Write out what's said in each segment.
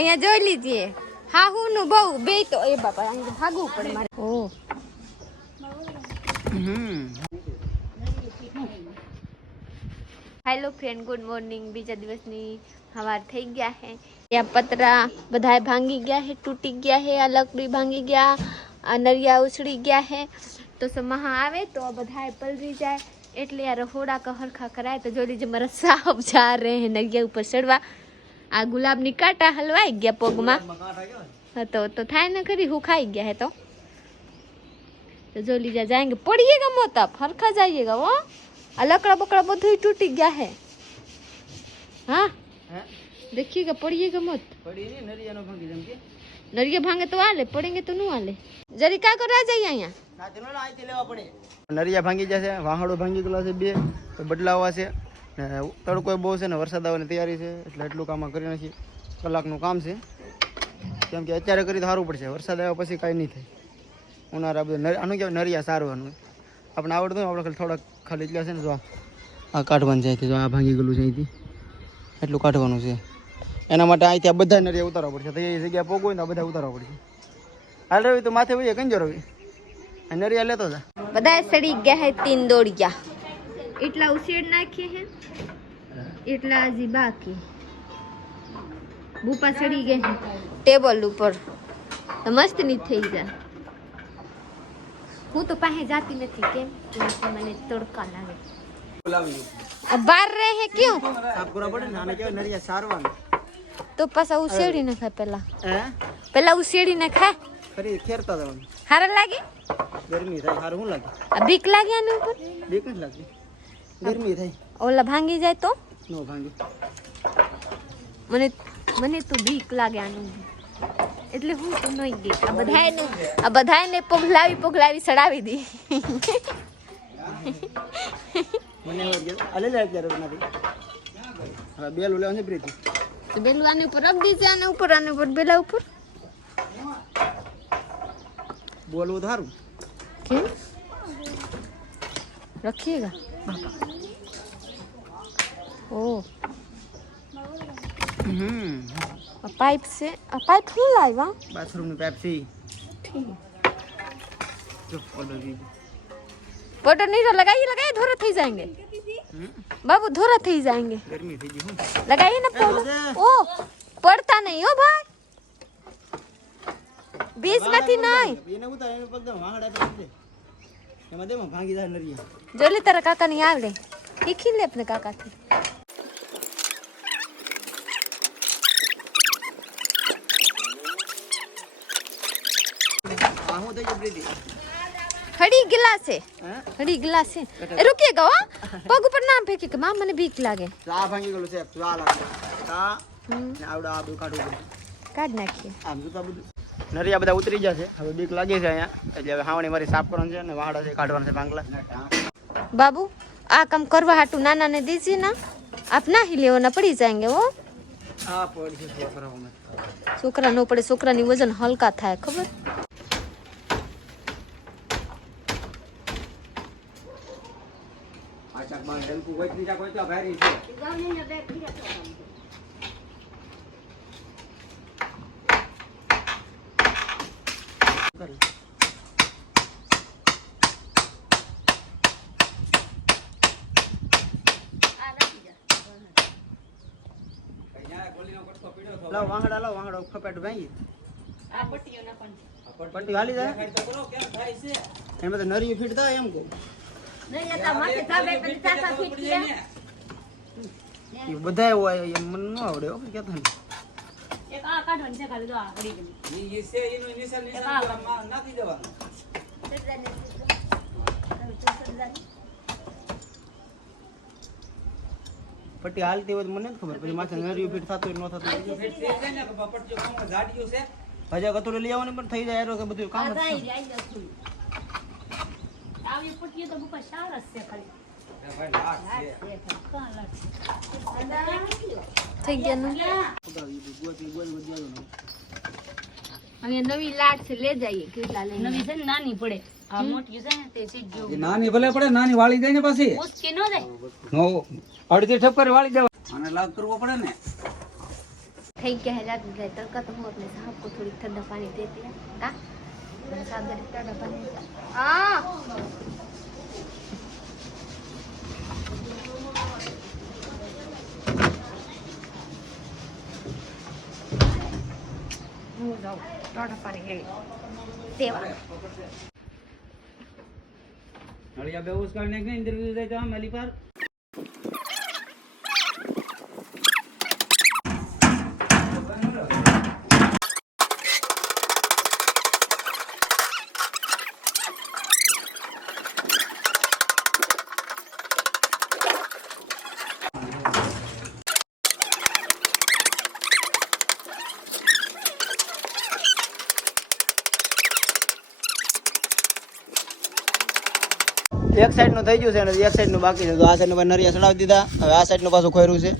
અહીંયા જોઈ લીજીએ હા હું નું બહુ બે તો એ બાપા અહીંયા ભાગવું પડે મારે oh hello friend good morning બીજા દિવસની સવાર થઈ ગયા હે ત્યાં પતરા બધા ભાંગી ગયા હે તૂટી ગયા હે આ લકડી ભાંગી ગયા આ નરિયા ઉછળી ગયા હે તો સમા આવે તો આ બધા પલરી જાય એટલે આ રહોડા કહરખા કરાય તો જોઈ લીજે મારા સાહેબ જા રહે હે નરિયા ઉપર ચડવા આ ગુલાબની કાંટા હલવાઈ ગયા પગમાં. હતો તો થાય ને ખરી હું ખાઈ ગયા હે તો. જો લીજા જાયંગે પડીએગા મોતા ફરખા જાઈએગા વો આ લકડા બકડા બધું તૂટી ગયા હે. હા? દેખીએગા પડીએગા મત? નરિયા ભાંગે તો આલે પડેંગે તો નું આલે. જરી કા કરવા જઈએ અહીંયા? નરિયા ભાંગી જશે વાહડો ભાંગી ગયેલા છે બે તો બદલાવા છે ને તડકો બહુ છે ને વરસાદ આવવાની તૈયારી છે, એટલે એટલું કામ કરી નાખીએ. કલાકનું કામ છે. કેમ કે અત્યારે કરી તો સારું પડશે, વરસાદ આવ્યા પછી કાંઈ નહીં થાય. ઉનાળા બધું આનું કહેવાય નરિયા સારવાનું. આપણે આવડતું આપણે ખાલી થોડાક ખાલી એટલા છે ને, જો આ કાઢવાનું છે જો આ ભાંગી ગયેલું છે અહીંથી. એટલું કાઢવાનું છે. એના માટે અહીંથી આ બધા નરિયા ઉતારવા પડશે. તો એ જગ્યા પોગો ને આ બધા ઉતારવા પડશે. હાલ રવિ, તો માથે વહીએ કંજો રવિ? નરિયા લેતો હતા બધા સડી ગયા હે તીન દોડિયા इतला उसीड ना किए हैं। इतला जीबा की। भूपा सड़ी गए हैं। टेबल ऊपर। तो मस्त नहीं थे इधर। हूँ तो पहले जाती नहीं थी के तो मैंने तड़का ना गए अब बार रहे हैं क्यों? तो पसा उसीड़ी ना खा पहला। पहला उसीड़ी ना खा खरी खेर तो दवन हर लगे? गर्मी था हर हूँ लगे। अब बिक लगे ना ऊपर? बिक लगे। ગરમી થાય. ઓલા ભાંગી જાય તો? નો ભાંગી. મને મને તો બીક લાગે આનું. એટલે હું તો નહીં ગઈ. આ બધાયને આ બધાયને પગલાવી પગલાવી ચડાવી દી. મને આ લે અત્યારે બનાવી હવે બેલ લેવાનું છે પ્રીતિ તો બેલું આની ઉપર રખ દીજે આને ઉપર આને ઉપર બેલા ઉપર. બોલવું ધારું કેમ? રખીએગા ओ। पाइप से पाइप खुल आई वहाँ? बाथरूम में पाइप से ठीक पोटर नहीं तो लगाइए लगाइए धोरा थी जाएँगे। बाबू धोरा थी जाएँगे। गर्मी थी लगाइए ना पाउडर ओ पड़ता नहीं हो भाई। बीस में थी नहीं। એને ઉતાર એને પગ દે વાહડા પગ દે એમાં દે ભાંગી જાય નરિયા जो ले तेरा काका नहीं आवड़े सीख ही ले अपने काका थे આ હું થઈ ગયું પ્રીતિ खड़ी गिलास है હે खड़ी गिलास है ए, रुकिएगा वो पग ऊपर नाम फेंके माँ मने भीख लागे તો આ ભાંગી ગયેલું છે તો આ લાગે આ हम्म, ને આવડા આ બધું કાઢવું પડે काट नाखिए આમ જોતા બધું नरिया बदा उतरी जाए हमें बीक लगे अँ हाँ मेरी साफ़ करने बाबू आ काम करवा हाटू नाना ने दीजिए ना अपना ही लेओ ना पड़ी जाएँगे वो आ पड़ के थोड़ा करो मैं सुकरा नो पड़े सुकरा नी वज़न हल्का था खबर आ चक मान हेल्प कोई नहीं जा कोई तो भरी से गाँव में ना बैठ के तो લાવ વાંગડા લાવ વાંગડા ખપેટ ભાંગી. પટ્ટી હાલી જાય? એમાં તો નરી ફીટ થાય એમ કહું. એ બધાય હોય એમ મને ન આવડે હો કેતો ને. પટ્ટી હાલતી હોય મને ખબર પછી માથે નરી ફીટ થતું ન થતું હજાર કતોરે લઈ આવવાની પણ થઈ જાય કે બધું કામ ને. અને નવી લાટ છે લે જઈએ કેટલા નવી છે ને નાની પડે. આ મોટ યુઝે ને તે સીટ જેવું. નાની ભલે પડે નાની વાળી દે ને પછી ઉસકી નો દે. નો અડધી ઠપકર વાળી દેવા અને લાભ કરવો પડે ને થઈ ગયા હે લાગી ગયા તડકા તો હું આપણે સાહેબ કો થોડી ઠંડા પાણી દેતી હે. કા મેં સાહેબ દે ઠંડા પાણી આ હું જાઉં ઠંડા પાણી લેવા દેવા बढ़िया बेहोश करने के इंटरव्यू देता हम अली पर એક સાઈડનું થઈ ગયું છે અને એક સાઈડનું બાકી છે. તો આ સાઈડનું નરિયા ચડાવી દીધા. હવે આ સાઈડનું પાછું ખોયરું છે.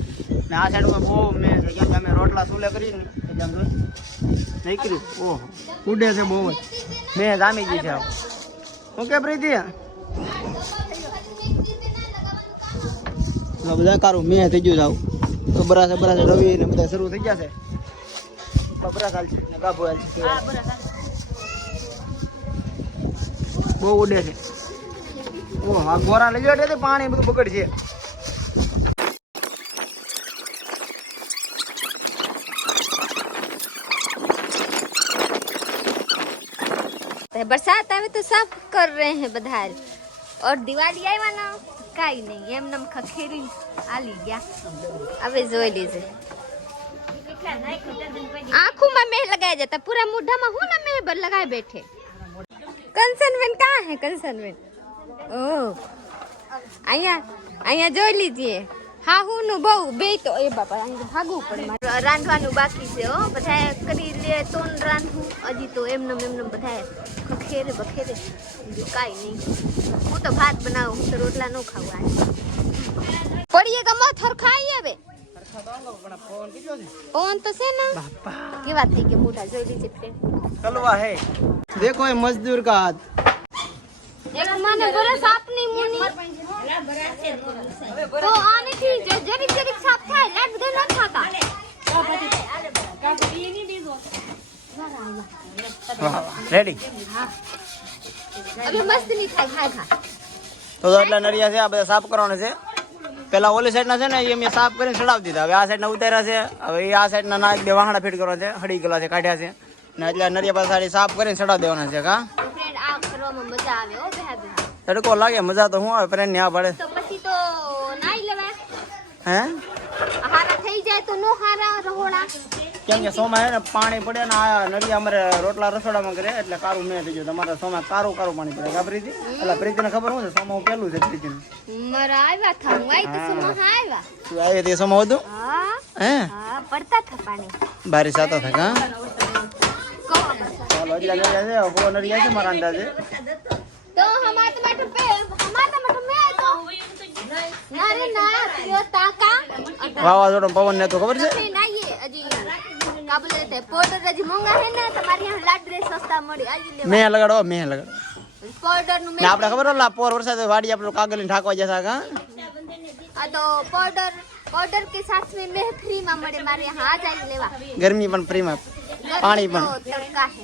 ને આ સાઈડમાં બહુ મેં કેમ કે અમે રોટલા સુલે કરીને નીકળ્યું. ઓહો. ઉડે છે બહુ જ. મેં જામી ગઈ છે. હું કે પ્રીતિ? બધા કારું મેં થઈ ગયું આવું. તો બરાસે બરાસે રવિ ને બધા શરૂ થઈ ગયા છે. બબરા હાલ છે. ને ગાભો હાલ છે. બહુ ઉડે છે. ઓહ ગોરા લઈ જાય પાણી બધું બગડ છે बरसात आवे तो सब कर रहे हैं बधार और दिवाली आई वाला काई नहीं एम नम खखेरी आली गया अबे जोई लीजे आँखों में मेह लगाया जाता पूरा मुढ़ा में हूँ ना मेह लगाए बैठे कंसनवेन कहाँ है कंसनवेन અહીંયા અહીંયા જોઈ લીધી હાહુ નું બહુ બે તો રાંધવાનું બાકી છે કરી લે તો રાંધવું હજી તો નહીં. હું તો ભાત બનાવું હું તો રોટલા ન ખાવું આ પડીએ ગમો થરખાઈ આવે? પવન તો છે ને. બાપા. કેવા થઈ કે મોઢા જોઈ લીધી મજદૂર કા હાથ. એક મને ઘરે સાપ ની મુની તો આની થી જે જરીક જરીક સાપ થાય લાડ બધે ન થતા રેડી હવે મસ્ત ની થાય ખા ખા તો તો એટલા નરિયા છે આ બધા સાફ કરવાના છે પેલા ઓલી સાઈડ ના છે ને એ અમે સાફ કરીને ચડાવી દીધા હવે આ સાઈડ ના ઉતાર્યા છે હવે એ આ સાઈડ ના બે વાહણા ફીટ કરવાના છે હડી ગયેલા છે કાઢ્યા છે ને એટલે નરિયા પાસે સાડી સાફ કરીને ચડાવી દેવાના છે કા મજા આવે હો બેહા બેહા. તડકો લાગે મજા તો હું આવે ફ્રેન્ડ ને આ પડે. તો પછી તો નાઈ લેવાય. હે? હારા થઈ જાય તો નો હારા રહોડા. કેમ કે સોમાં હે ને પાણી પડે ને આ નડિયા અમારે રોટલા રસોડામાં કરે એટલે કારું મેં થઈ ગયું તમારે સોમાં કારું કારું પાણી પડે. કા પ્રીતિ? એટલે પ્રીતિને ખબર હું છે? સોમાં હું પેલું છે પ્રીતિને? મારા આવ્યા થા હું આવી તો સુમાં આવ્યા. તું આવી તે સોમાં હતું હા. હે? હા પડતા થા પાણી. બારી સાતો થાય કા? हमारी लगे तो।, तो। पवन ने तो खबर से। ना ये अजी का बोले थे पाउडर अजी महँगा है ना तुम्हारी यहाँ लाड ड्रेस सस्ता मड़ी आज ले मैं लगाड़ो मैं लगाड़ो पाउडर नु मैं आपने खबर होला पोर वरसाद वाड़ी आपलो कागल ने ढाकवा जैसा का? આ તો પાવડર પાવડર કે સાથ મે મેં ફ્રી માં મળે મારે હા જાય લેવા ગરમી પણ ફ્રી માં પાણી પણ તડકા હે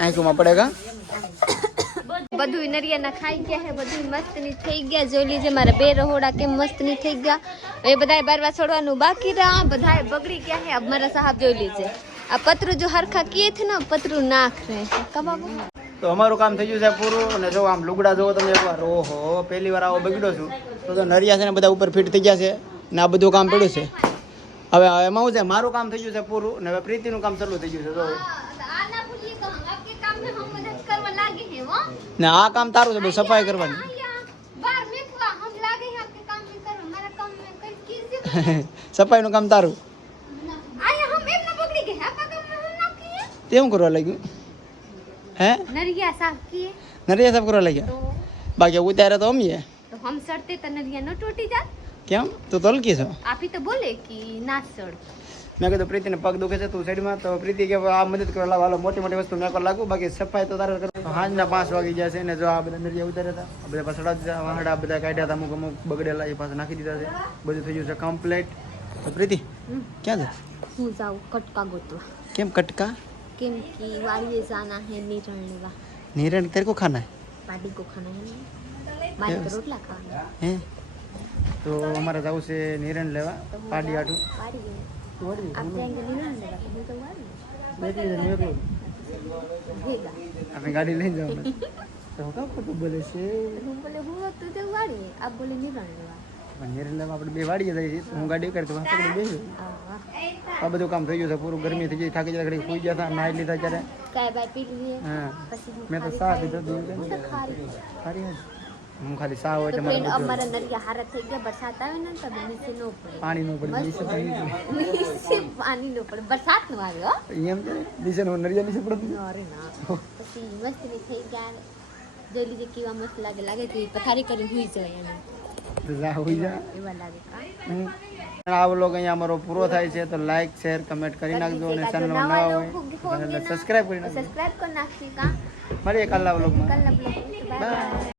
આંખમાં પડેગા ખાઈ ગયા છે બધું મસ્તની થઈ ગયા. જોઈ લીજે મારા બે રહોડા કેમ મસ્તની થઈ ગયા. એ બધાએ બારવા છોડવાનું બાકી રહ્યા બધાએ બગડી ગયા છે. મારા સાહેબ જોઈ લીજે. આ પતરું જો હરખા કીએ છે ને પતરું નાખ તો અમારું કામ થઈ ગયું છે પૂરું અને જો આમ લુગડા જોવો તમે એકવાર ઓહો પહેલી વાર આવો બગડ્યો છું. તો નરિયા છે ને બધા ઉપર ફિટ થઈ ગયા છે ને આ બધું કામ પડ્યું છે. હવે એમાં હું છે મારું કામ થઈ ગયું છે પૂરું ને હવે પ્રીતિનું કામ ચાલુ થઈ ગયું છે તો ને આ કામ તારું છે બધું સફાઈ કરવાની. સફાઈનું કામ તારું. તેવું કરવા લાગ્યું? હે? નરિયા સાફ કરવા લાગ્યા? બાકી ઉતારે તો અમીએ. હમ સડતે તો નરિયા ન તૂટી જાત કેમ તું તલકી છો आप ही तो बोले कि ना सड़ મેં કીધું પ્રીતિને પગ દુખે છે તું સાઈડમાં તો પ્રીતિ કે આ મદદ કરવા લાવો હાલો મોટી મોટી વસ્તુ મેં કરવા લાગુ બાકી સફાઈ તો તારે કર સાંજના પાંચ વાગી ગયા છે ને જો આ બધા નરિયા ઉતાર્યા હતા આ બધા પાછળ દીધા વાહડા બધા કાઢ્યા હતા અમુક અમુક બગડેલા એ પાછા નાખી દીધા છે બધું થઈ ગયું છે કમ્પ્લીટ તો પ્રીતિ ક્યાં છે હું જાઉં કટકા ગોતવા કેમ કટકા કેમ कि वाड़िए जाना है निरण लेवा નિરણ તેરે કો ખાના पार्टी को खाना है ना मारे तो रोटला खाना હે તો અમારે જવું છે નિરણ લેવા પાડી આઠું આપણે ગાડી લઈને જવાનું. તો કા ખોટું બોલે છે? નિરણ લેવા આપણે બે વાડીએ જઈએ છીએ હું ગાડી કરતો તો કરી આ બધું કામ થઈ ગયું છે પૂરું ગરમી થઈ ગઈ થાકી જાય ઘડી સુઈ ગયા હતા નાઈ લીધા ત્યારે હા. મેં તો સાથ લીધો ખારી. હું ખાલી સા હોય તમારે ફ્રેન્ડ નરિયા હારા થઈ ગયા વરસાદ આવે ને તો નીચે ન પડે. પાણી નો પડે નીચે પાણી પડે. નીચે પાણી ન પડે. વરસાદ નો આવ્યો એમ છે નીચે નું નરિયા નીચે પડે ને. અરે ના. પછી મસ્તની થઈ ગયા. જોઈ લીધે કેવા મસ્ત લાગે લાગે કે પથારી કરીને હુઈ જવાય એને તો જા જા. એવા લાગે કા આ વ્લોગ અહીંયા અમારો પૂરો થાય છે તો લાઈક શેર કમેન્ટ કરી નાખજો અને ચેનલ નવા હોય સબસ્ક્રાઇબ કરી નાખજો. સબસ્ક્રાઇબ કરી નાખી કા મળીએ કાલના વ્લોગમાં. કલ બ્લોગ બાય બાય